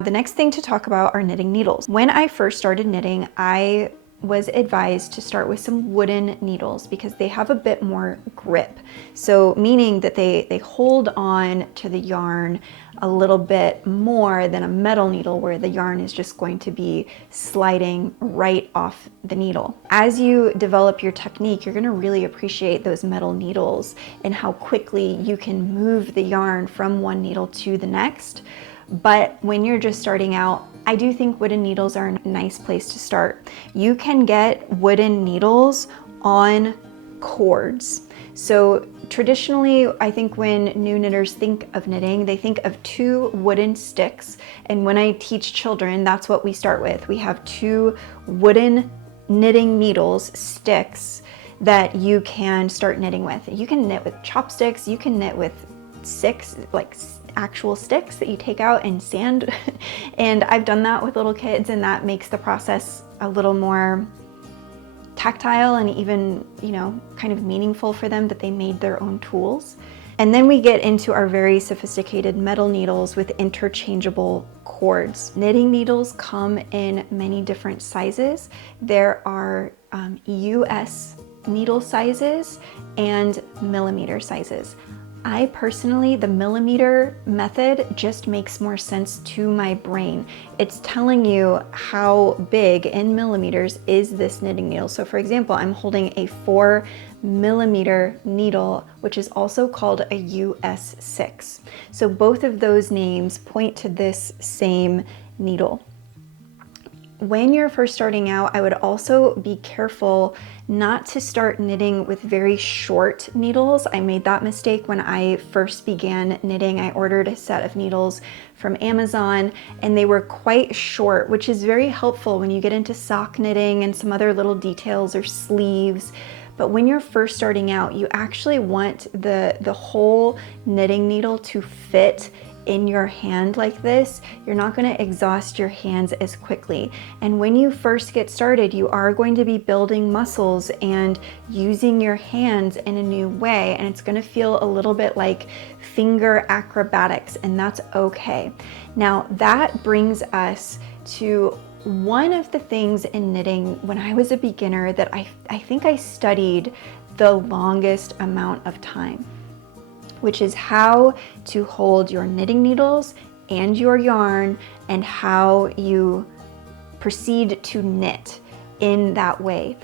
The next thing to talk about are knitting needles. When I first started knitting, I was advised to start with some wooden needles because they have a bit more grip. So meaning that they hold on to the yarn a little bit more than a metal needle where the yarn is just going to be sliding right off the needle. As you develop your technique, you're going to really appreciate those metal needles and how quickly you can move the yarn from one needle to the next. But when you're just starting out, I do think wooden needles are a nice place to start. You can get wooden needles on cords. So traditionally, I think when new knitters think of knitting, they think of two wooden sticks. And when I teach children, that's what we start with. We have two wooden knitting needles, sticks, that you can start knitting with. You can knit with chopsticks, you can knit with actual sticks that you take out and sand. And I've done that with little kids, and that makes the process a little more tactile and even, kind of meaningful for them that they made their own tools. And then we get into our very sophisticated metal needles with interchangeable cords. Knitting needles come in many different sizes. There are US needle sizes and millimeter sizes. I personally, the millimeter method just makes more sense to my brain. It's telling you how big in millimeters is this knitting needle. So for example, I'm holding a 4mm needle, which is also called a US 6. So both of those names point to this same needle. When you're first starting out, I would also be careful not to start knitting with very short needles. I made that mistake when I first began knitting. I ordered a set of needles from Amazon and they were quite short, which is very helpful when you get into sock knitting and some other little details or sleeves. But when you're first starting out, you actually want the whole knitting needle to fit in your hand like this. You're not going to exhaust your hands as quickly. And when you first get started, you are going to be building muscles and using your hands in a new way. And it's going to feel a little bit like finger acrobatics, and that's okay. Now that brings us to one of the things in knitting when I was a beginner that I think I studied the longest amount of time, which is how to hold your knitting needles and your yarn and how you proceed to knit in that way.